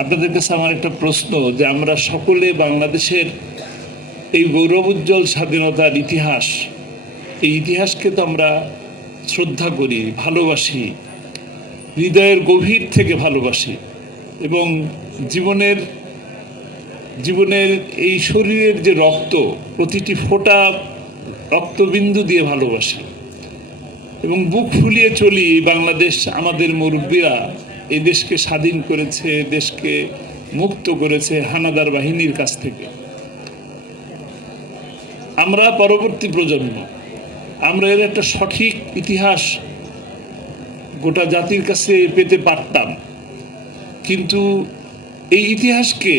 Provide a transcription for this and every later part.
আপনাদের কাছে আমার একটা প্রশ্ন, যে আমরা সকলে বাংলাদেশের এই গৌরবোজ্জ্বল স্বাধীনতার ইতিহাস, এই ইতিহাসকে তো আমরা শ্রদ্ধা করি, ভালোবাসি, হৃদয়ের গভীর থেকে ভালোবাসি, এবং জীবনের জীবনের এই শরীরের যে রক্ত, প্রতিটি ফোঁটা রক্তবিন্দু দিয়ে ভালোবাসি, এবং বুক ফুলিয়ে চলি। বাংলাদেশ, আমাদের মুরব্বীরা এই দেশকে স্বাধীন করেছে, দেশকে মুক্ত করেছে হানাদার বাহিনীর কাছ থেকে। আমরা পরবর্তী প্রজন্ম, আমরা এর একটা সঠিক ইতিহাস গোটা জাতির কাছে পেতে পারতাম, কিন্তু এই ইতিহাসকে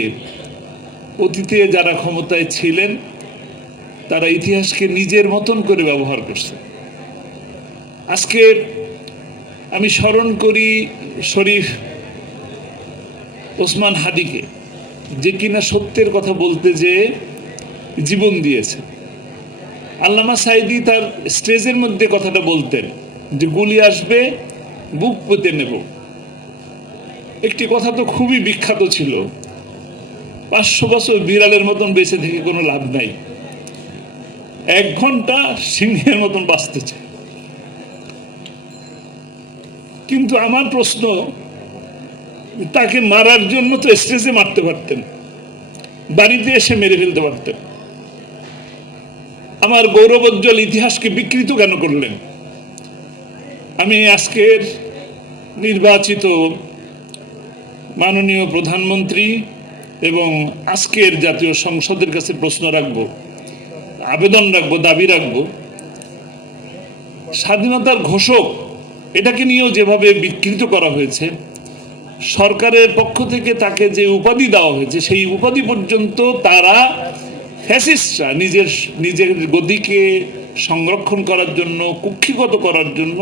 অতীতে যারা ক্ষমতায় ছিলেন তারা ইতিহাসকে নিজের মতন করে ব্যবহার করছে। আজকে আমি স্মরণ করি শরীফ ওসমান হাদিকে, যে কিনা সত্যের কথা বলতে যে জীবন দিয়েছে। আল্লামা সাঈদী তার স্টেজের মধ্যে কথাটা বলতেন যে গুলি আসবে, বুক পেতে নেব। একটি কথা তো খুবই বিখ্যাত ছিল, 500 বছর বিড়ালের মতন বেঁচে থেকে কোনো লাভ নাই, 1 ঘন্টা সিংহের মতন বাঁচতে চায়। কিন্তু আমার প্রশ্ন, তাকে মারার জন্য তো স্টেজে মারতে পারতেন, বাড়িতে এসে মেরে ফেলতে পারতেন। আমার গৌরবোজ্জ্বল ইতিহাসকে বিকৃত কেন করলেন? আমি আজকের নির্বাচিত মাননীয় প্রধানমন্ত্রী এবং আজকের জাতীয় সংসদের কাছে প্রশ্ন রাখব, আবেদন রাখব, দাবি রাখব, স্বাধীনতার ঘোষক এটাকে নিয়েও যেভাবে বিকৃত করা হয়েছে, সরকারের পক্ষ থেকে তাকে যে উপাধি দেওয়া হয়েছে সেই উপাধি পর্যন্ত তারা ফ্যাসিস্টরা নিজের গদিকে সংরক্ষণ করার জন্য, কুক্ষিগত করার জন্য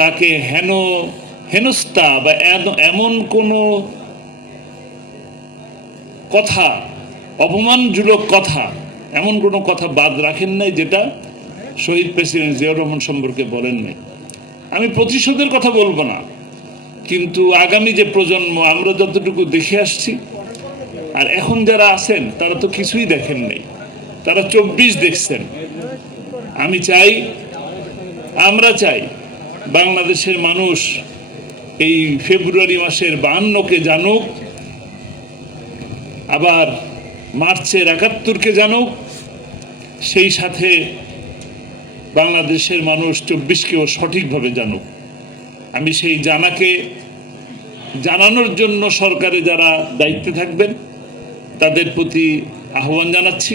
তাকে হেনস্থা বা এমন কোনো কথা, অপমানজনক কথা, এমন কোনো কথা বাদ রাখেন নাই যেটা শহীদ প্রেসিডেন্ট জিয়াউর রহমান সম্পর্কে বলেন নাই। আমি প্রতিশোধের কথা বলবো না, কিন্তু আগামী যে প্রজন্ম, আমরা যতটুকু দেখে আসছি, আর এখন যারা আছেন তারা তো কিছুই দেখেন নাই, তারা 24 দেখছেন। আমি চাই, আমরা চাই বাংলাদেশের মানুষ এই ফেব্রুয়ারি মাসের 52কে জানুক, আবার মার্চের 71কে জানুক, সেই সাথে বাংলাদেশের মানুষ 24কেও সঠিকভাবে জানুক। আমি সেই জানানোর জন্য সরকারে যারা দায়িত্বে থাকবেন তাদের প্রতি আহ্বান জানাচ্ছি।